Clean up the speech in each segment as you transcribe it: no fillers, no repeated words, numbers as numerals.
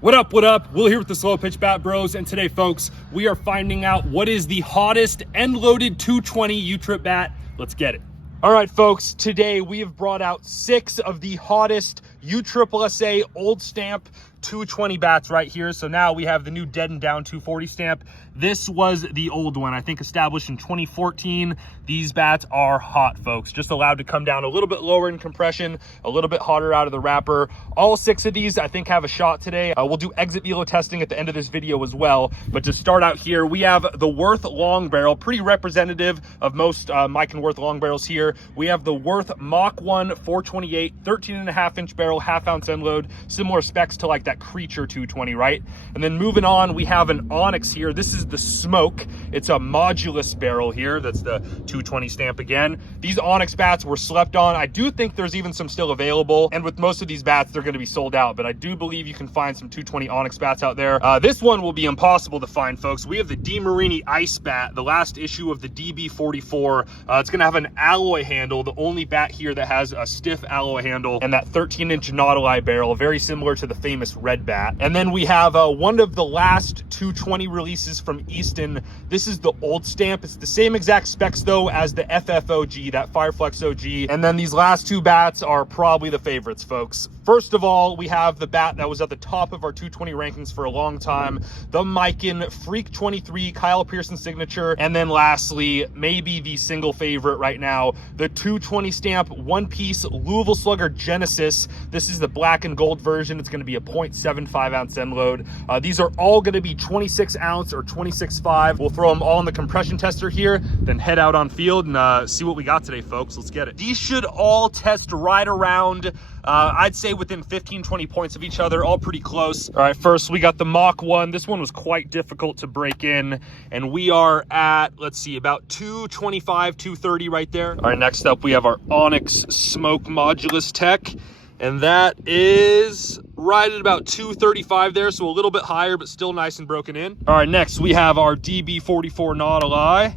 What up, what up? Will here with the Slowpitch Bat Bros, and today, folks, we are finding out what is the hottest end-loaded 220 U-Trip bat. Let's get it. All right, folks, today we have brought out 6 of the hottest USSSA old stamp 220 bats right here. So now we have the new Dead and Down 240 stamp. This was the old one, I think established in 2014. These bats are hot, folks. Just allowed to come down a little bit lower in compression, a little bit hotter out of the wrapper. All 6 of these, I think, have a shot today. We'll do exit velo testing at the end of this video as well. But to start out here, we have the Worth long barrel, pretty representative of most Miken Worth long barrels here. We have the Worth Mach 1 428, 13.5-inch barrel, half-ounce end load, similar specs to like that Creature 220, right? And then moving on, we have an Onyx here. This is the Smoke. It's a Modulus barrel here. That's the 220 stamp again. These Onyx bats were slept on. I do think there's even some still available. And with most of these bats, they're going to be sold out. But I do believe you can find some 220 Onyx bats out there. This one will be impossible to find, folks. We have the DeMarini Ice Bat, the last issue of the DB44. It's going to have an alloy handle, the only bat here that has a stiff alloy handle, and that 13-inch Nautalai barrel, very similar to the famous red bat. And then we have one of the last 220 releases from Easton. This is the old stamp. It's the same exact specs though as the FFOG, that Fireflex OG. And then these last 2 bats are probably the favorites, folks. First of all, we have the bat that was at the top of our 220 rankings for a long time, the Miken Freak 23 Kyle Pearson signature. And then lastly, maybe the single favorite right now, the 220 stamp one-piece Louisville Slugger Genesis. This is the black and gold version. It's going to be a 0.75 ounce end load. These are all going to be 26 ounce or 26.5. We'll throw them all in the compression tester here, then head out on field and see what we got today, folks. Let's get it. These should all test right around, I'd say within 15-20 points of each other, all pretty close. All right, first we got the Mach 1. This one was quite difficult to break in, and we are at, let's see, about 225, 230 right there. All right, next up we have our Onyx Smoke Modulus Tech, and that is right at about 235 there, so a little bit higher, but still nice and broken in. All right, next we have our DB44 Nautalai,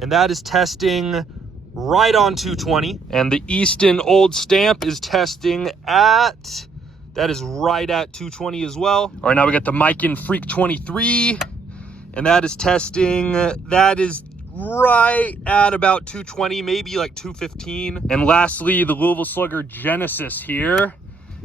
and that is testing right on 220. And the Easton Old Stamp is testing at, that is right at 220 as well. All right, now we got the Miken Freak 23, and that is testing, that is right at about 220, maybe like 215. And lastly, the Louisville Slugger Genesis here,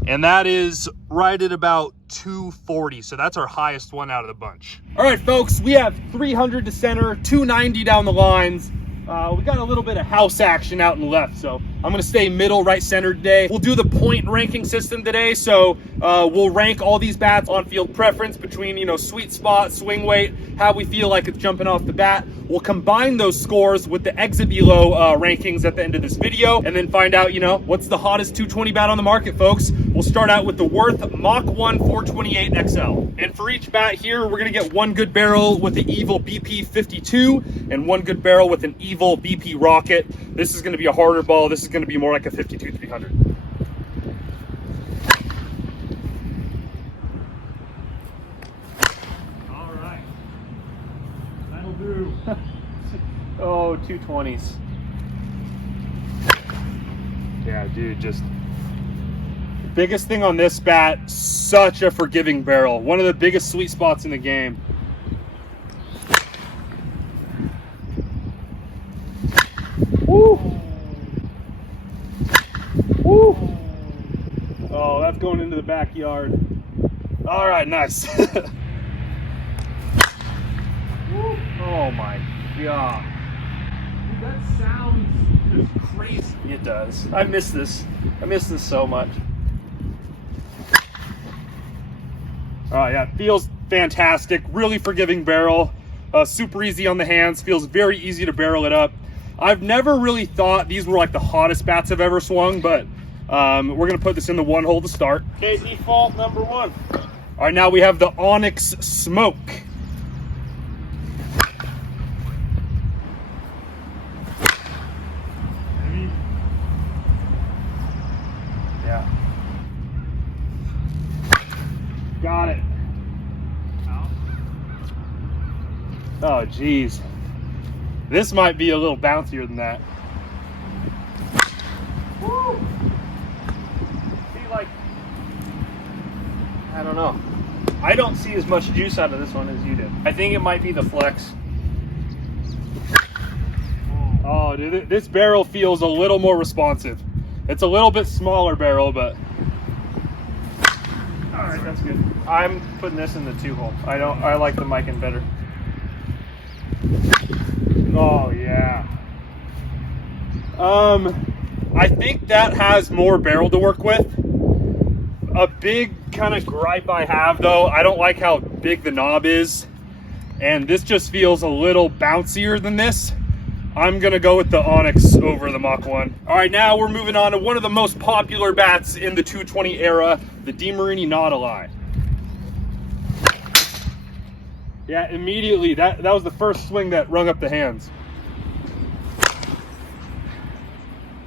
and that is right at about 240. So that's our highest one out of the bunch. All right, folks, we have 300 to center, 290 down the lines. We got a little bit of house action out and left, so I'm going to stay middle, right center today. We'll do the point ranking system today, so we'll rank all these bats on field preference between, you know, sweet spot, swing weight, how we feel like it's jumping off the bat. We'll combine those scores with the exit velo rankings at the end of this video, and then find out, you know, what's the hottest 220 bat on the market, folks. We'll start out with the Worth Mach 1 428 XL. And for each bat here, we're going to get one good barrel with the Evil BP 52 and one good barrel with an Evil BP Rocket. This is going to be a harder ball. This is going to be more like a 52 300. All right, that'll do. Oh, 220s. Yeah, dude, just biggest thing on this bat, such a forgiving barrel. One of the biggest sweet spots in the game. Woo! Woo! Oh, that's going into the backyard. All right, nice. Oh my God. Dude, that sounds just crazy. It does. I miss this. I miss this so much. All right, yeah, feels fantastic. Really forgiving barrel. Super easy on the hands. Feels very easy to barrel it up. I've never really thought these were like the hottest bats I've ever swung, but we're gonna put this in the one hole to start. Okay, default number 1. All right, now we have the Onyx Smoke. Yeah. Got it. Oh, geez. This might be a little bouncier than that. Woo! See, like, I don't know. I don't see as much juice out of this one as you did. I think it might be the flex. Oh, dude, this barrel feels a little more responsive. It's a little bit smaller barrel, but... All right, that's good. I'm putting this in the 2-hole. I like the Miken better. Oh, yeah. I think that has more barrel to work with. A big kind of gripe I have, though, I don't like how big the knob is. And this just feels a little bouncier than this. I'm gonna go with the Onyx over the Mach 1. All right, now we're moving on to one of the most popular bats in the 220 era, the DeMarini Nautalai. Yeah, immediately, that was the first swing that rung up the hands.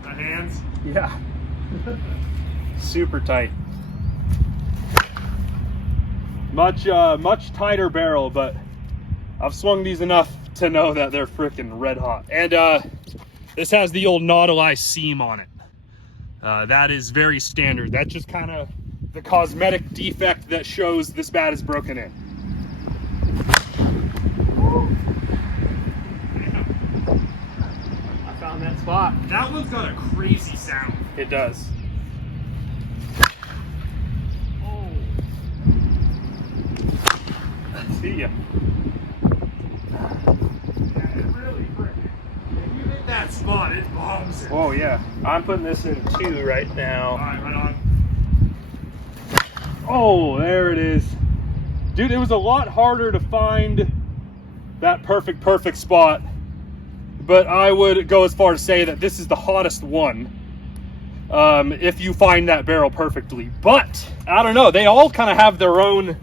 The hands? Yeah. Super tight. Much tighter barrel, but I've swung these enough to know that they're freaking red hot. And this has the old Nautalai seam on it. That is very standard. That's just kind of the cosmetic defect that shows this bat is broken in. I found that spot. That one's got a crazy sound. It does. Oh. See ya. That spot, it bombs it. Oh yeah. I'm putting this in 2 right now. All right, right on. Oh, there it is. Dude, it was a lot harder to find that perfect spot, but I would go as far to say that this is the hottest one if you find that barrel perfectly. But I don't know, they all kind of have their own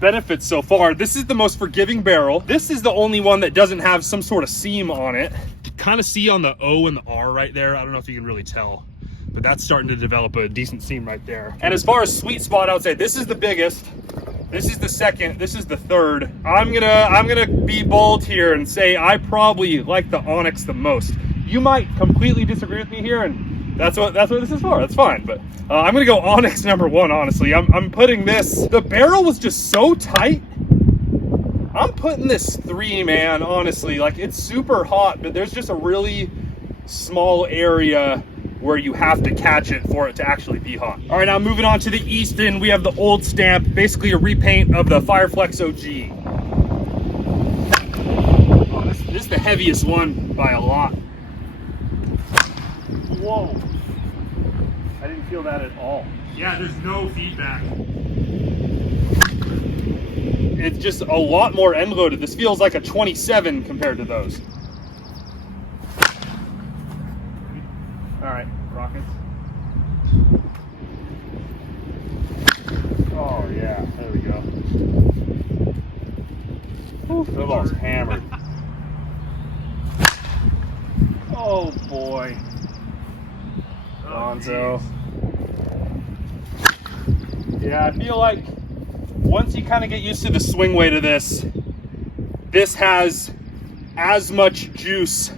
benefits so far. This is the most forgiving barrel. This is the only one that doesn't have some sort of seam on it. Kind of see on the O and the R right there. I don't know if you can really tell, but that's starting to develop a decent seam right there. And as far as sweet spot, I would say this is the biggest, this is the second, this is the third. I'm gonna be bold here and say I probably like the Onyx the most. You might completely disagree with me here, and that's what this is for. That's fine, but I'm gonna go Onyx number 1. Honestly, I'm putting this. The barrel was just so tight. I'm putting this 3, man, honestly. Like, it's super hot, but there's just a really small area where you have to catch it for it to actually be hot. All right, now moving on to the Easton, we have the old stamp, basically a repaint of the Fireflex OG. Oh, this is the heaviest one by a lot. Whoa. I didn't feel that at all. Yeah, there's no feedback. It's just a lot more end loaded. This feels like a 27 compared to those. All right, rockets. Oh yeah, there we go. That ball's hammered. Oh boy. Gonzo. Yeah, I feel like once you kind of get used to the swing weight of this, this has as much juice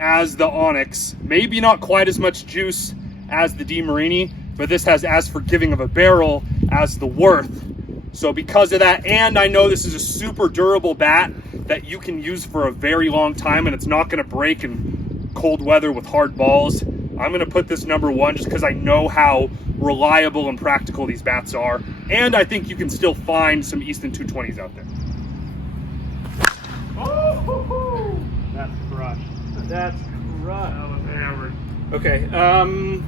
as the Onyx. Maybe not quite as much juice as the DeMarini, but this has as forgiving of a barrel as the Worth. So because of that, and I know this is a super durable bat that you can use for a very long time and it's not gonna break in cold weather with hard balls, I'm gonna put this number 1 just because I know how reliable and practical these bats are. And I think you can still find some Easton 220s out there. Oh, that's crushed. That's crushed. That was hammered. Okay, I'm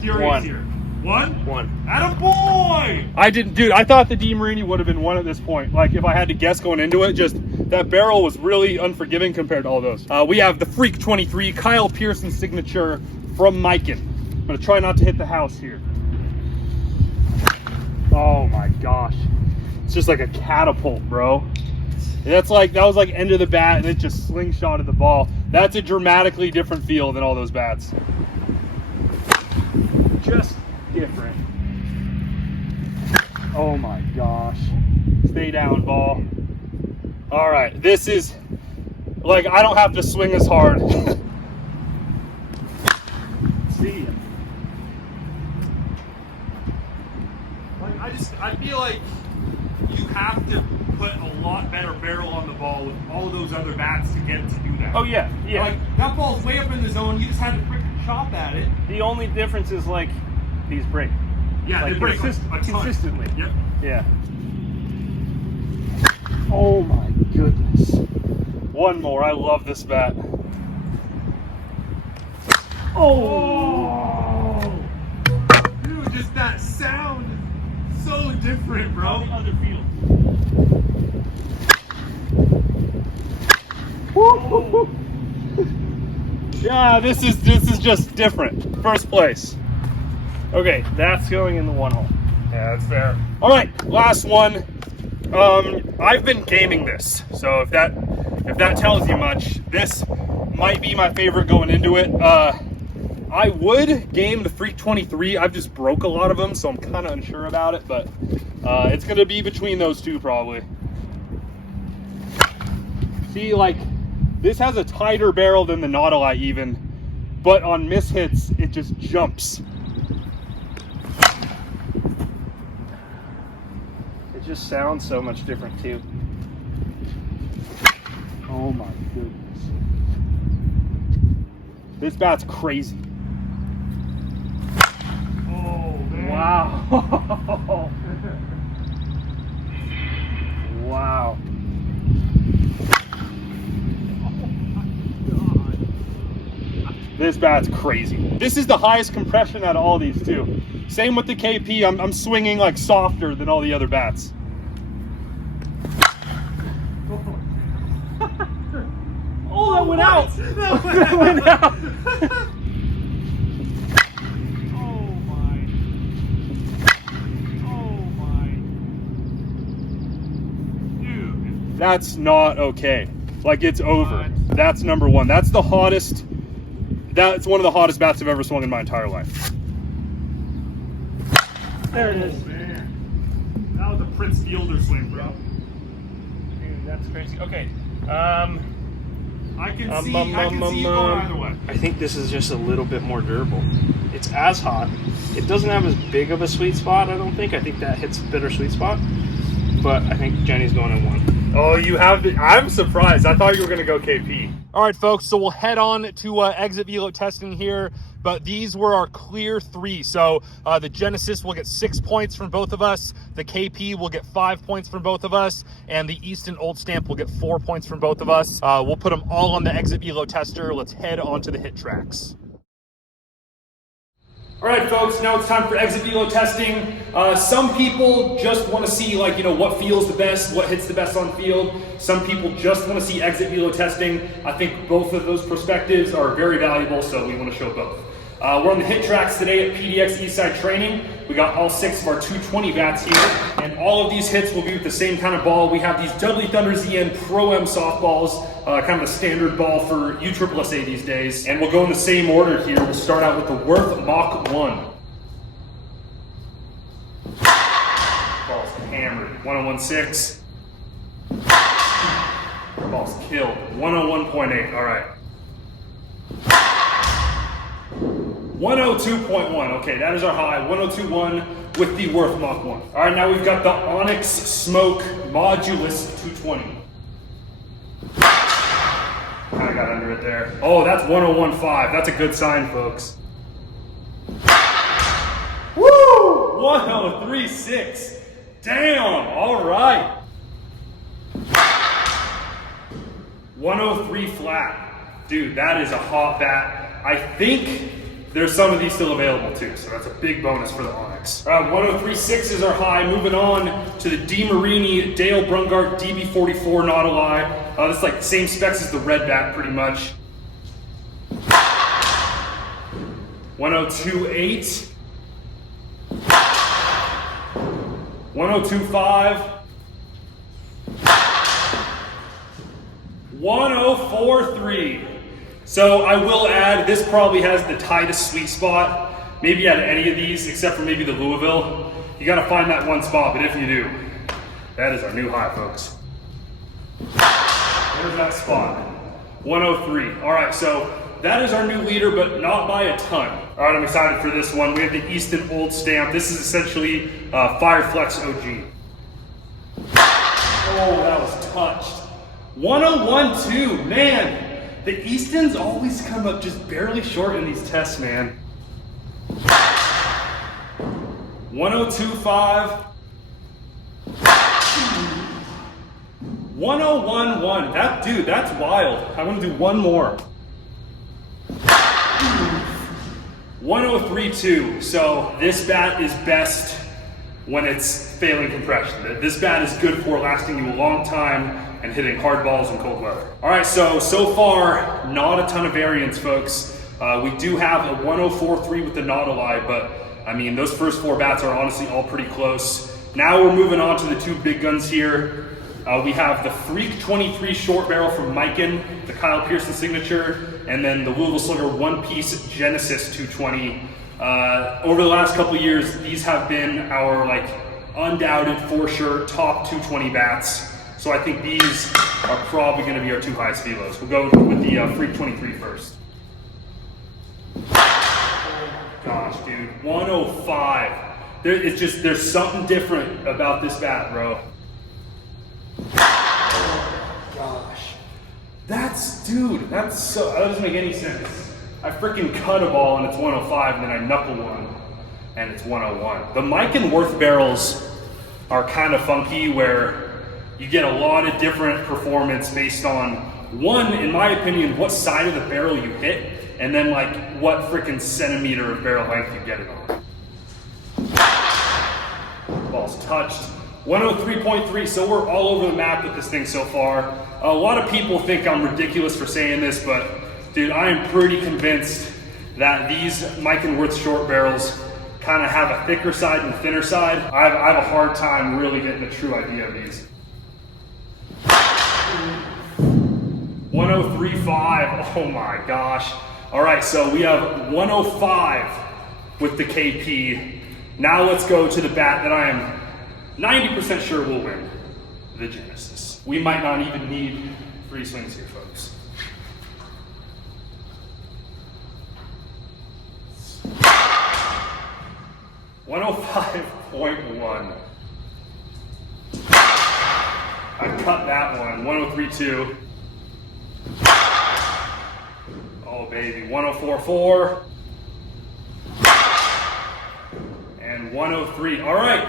curious 1. here. 1? 1. Attaboy! I didn't, dude, I thought the DeMarini would have been 1 at this point. Like, if I had to guess going into it, just that barrel was really unforgiving compared to all those. We have the Freak 23, Kyle Pearson signature from Miken. I'm gonna try not to hit the house here. Oh my gosh. It's just like a catapult, bro. That was like end of the bat and it just slingshotted the ball. That's a dramatically different feel than all those bats. Just different. Oh my gosh. Stay down, ball. All right, this is like, I don't have to swing as hard. See ya. Like, I feel like you have to put a lot better barrel on the ball with all of those other bats to get it to do that. Oh yeah, yeah. Like that ball's way up in the zone. You just had to freaking chop at it. The only difference is like these break. Yeah, Like they break consistently. Yep. Yeah. Oh my goodness. One more. I love this bat. Oh. Dude, just that sound is so different, bro. On the other field. Oh. Yeah, this is just different. First place. Okay, that's going in the 1 hole. Yeah, that's fair. All right, last one. I've been gaming this, so if that tells you much, this might be my favorite going into it. I would game the Freak 23. I've just broke a lot of them, so I'm kind of unsure about it, but it's going to be between those two probably. See, like, this has a tighter barrel than the Nautalai even, but on miss hits, it just jumps. It just sounds so much different too. Oh my goodness. This bat's crazy. Oh, man. Wow. Wow. This bat's crazy. This is the highest compression out of all these too. Same with the KP, I'm swinging like softer than all the other bats. Oh, that went out! That went out! Oh my. Oh my. Dude. That's not okay. Like, it's over. What? That's number one. That's the hottest. That's one of the hottest bats I've ever swung in my entire life. There it is. Oh, man. That was a Prince Fielder swing, bro. Dude, that's crazy. Okay. I can see you going either way. I think this is just a little bit more durable. It's as hot. It doesn't have as big of a sweet spot, I don't think. I think that hits a better sweet spot. But I think Jenny's going in 1. Oh, you have the. I'm surprised. I thought you were going to go KP. All right, folks, so we'll head on to exit velo testing here, but these were our clear 3. So the Genesis will get 6 points from both of us, the KP will get 5 points from both of us, and the Easton Old Stamp will get 4 points from both of us. We'll put them all on the exit velo tester. Let's head on to the hit tracks. All right, folks, now it's time for exit velo testing. Some people just want to see, like, what feels the best, what hits the best on field. Some people just want to see exit velo testing. I think both of those perspectives are very valuable, so we want to show both. We're on the hit tracks today at PDX Eastside Training. We got all 6 of our 220 bats here, and all of these hits will be with the same kind of ball. We have these Dudley Thunder ZN Pro-M softballs, kind of a standard ball for USSSA these days. And we'll go in the same order here. We'll start out with the Worth Mach 1. Ball's hammered. 1016. Ball's killed. 101.8. All right. 102.1. Okay, that is our high. 102.1 with the Worth Mach 1. All right, now we've got the Onyx Smoke Modulus 220. Kind of got under it there. Oh, that's 101.5. That's a good sign, folks. Woo! 103.6. Damn, all right. 103 flat. Dude, that is a hot bat. I think there's some of these still available too, so that's a big bonus for the Onyx. 103.6 is our high. Moving on to the DeMarini Dale Brungart DB44 Nautalai. That's like the same specs as the red bat pretty much. 102.8. 102.5. 104.3. So I will add, this probably has the tightest sweet spot, maybe out of any of these, except for maybe the Louisville. You gotta find that one spot, but if you do, that is our new high, folks. There's that spot, 103. All right, so that is our new leader, but not by a ton. All right, I'm excited for this one. We have the Easton Old Stamp. This is essentially Fireflex OG. Oh, that was touched. 101.2, man. The Eastons always come up just barely short in these tests, man. 102.5. 101.1. That, dude, that's wild. I want to do one more. 103.2. So this bat is best when it's failing compression. This bat is good for lasting you a long time and hitting hard balls in cold weather. All right, so far, not a ton of variance, folks. We do have a 104.3 with the Nautalai, but I mean, those first 4 bats are honestly all pretty close. Now we're moving on to the 2 big guns here. We have the Freak 23 short barrel from Miken, the Kyle Pearson signature, and then the Louisville Slugger one-piece Genesis 220. Over the last couple of years, these have been our like undoubted, for sure, top 220 bats. So I think these are probably going to be our 2 highest velos. We'll go with the Freak 23 first. Gosh, dude, 105. There's something different about this bat, bro. Gosh, that doesn't make any sense. I freaking cut a ball and it's 105, and then I knuckle one and it's 101. The Miken Worth barrels are kind of funky, where you get a lot of different performance based on, one, in my opinion, what side of the barrel you hit, and then like what freaking centimeter of barrel length you get it on. Ball's touched. 103.3, so we're all over the map with this thing so far. A lot of people think I'm ridiculous for saying this, but dude, I am pretty convinced that these Miken Worth short barrels kind of have a thicker side and thinner side. I have a hard time really getting a true idea of these. 103.5, oh my gosh. All right, so we have 105 with the KP. Now let's go to the bat that I am 90% sure will win, the Genesis. We might not even need free swings here, folks. .105.1. I cut that one. 103.2. Oh baby, 104.4. And 103. All right.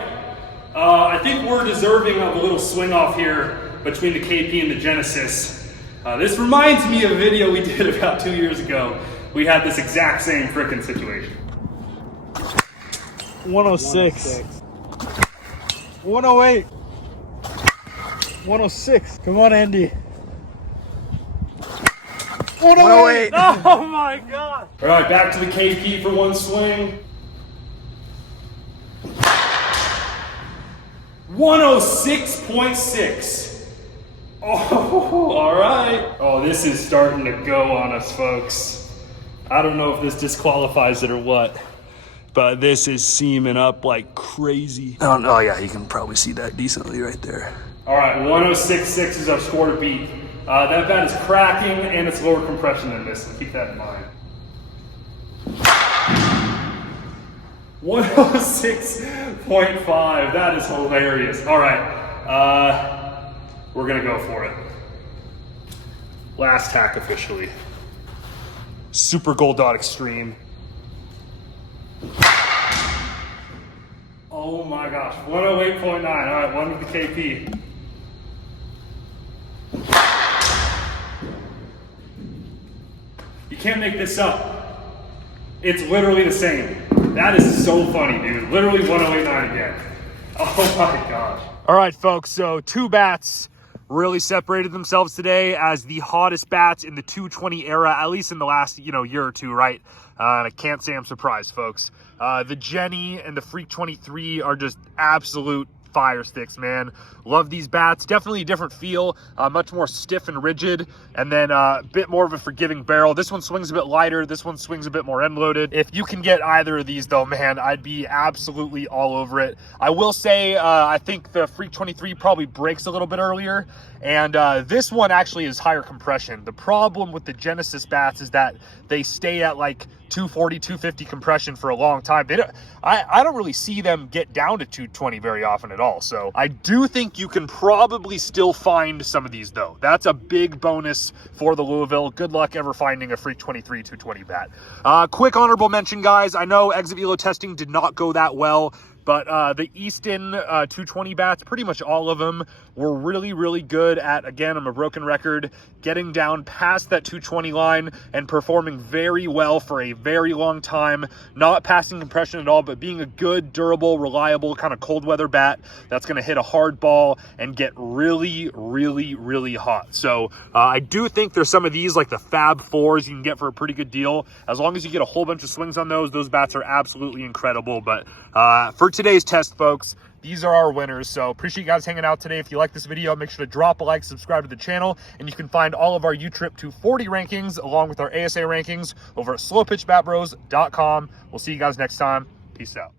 I think we're deserving of a little swing off here between the KP and the Genesis. This reminds me of a video we did about 2 years ago. We had this exact same frickin' situation. 106. 108. 106. Come on, Andy. 108. Oh my God. All right, back to the KP for one swing. 106.6. Oh, all right. Oh, this is starting to go on us, folks. I don't know if this disqualifies it or what, but this is seaming up like crazy. Oh yeah, you can probably see that decently right there. All right, 106.6 is our score to beat. That bat is cracking and it's lower compression than this, so keep that in mind. 106.5, that is hilarious. All right, we're gonna go for it. Last hack officially. Super Gold Dot Extreme. Oh my gosh, 108.9, all right, one with the KP. You can't make this up. It's literally the same. That is so funny, dude. Literally 108.9 again. Oh my gosh. All right, folks, so 2 bats really separated themselves today as the hottest bats in the 220 era, at least in the last, year or two, right? And I can't say I'm surprised, folks. The Jenny and the Freak 23 are just absolute fire sticks, man. Love these bats. Definitely a different feel, much more stiff and rigid, and then a bit more of a forgiving barrel. This one swings a bit lighter. This one swings a bit more end loaded. If you can get either of these though, man, I'd be absolutely all over it. I will say, I think the Freak 23 probably breaks a little bit earlier, and this one actually is higher compression. The problem with the Genesis bats is that they stay at like 240, 250 compression for a long time. I don't really see them get down to 220 very often at all. So I do think you can probably still find some of these though. That's a big bonus for the Louisville. Good luck ever finding a Freak 23 220 bat. Quick honorable mention, guys. I know exit velo testing did not go that well, but the Easton 220 bats, pretty much all of them, were really, really good at, again, I'm a broken record, getting down past that 220 line and performing very well for a very long time, not passing compression at all, but being a good, durable, reliable kind of cold weather bat that's going to hit a hard ball and get really, really, really hot. So I do think there's some of these, like the Fab 4s, you can get for a pretty good deal. As long as you get a whole bunch of swings on those bats are absolutely incredible. But for today's test, folks, these are our winners. So appreciate you guys hanging out today. If you like this video, make sure to drop a like, subscribe to the channel, and you can find all of our U-Trip 240 rankings along with our ASA rankings over at slowpitchbatbros.com. We'll see you guys next time. Peace out.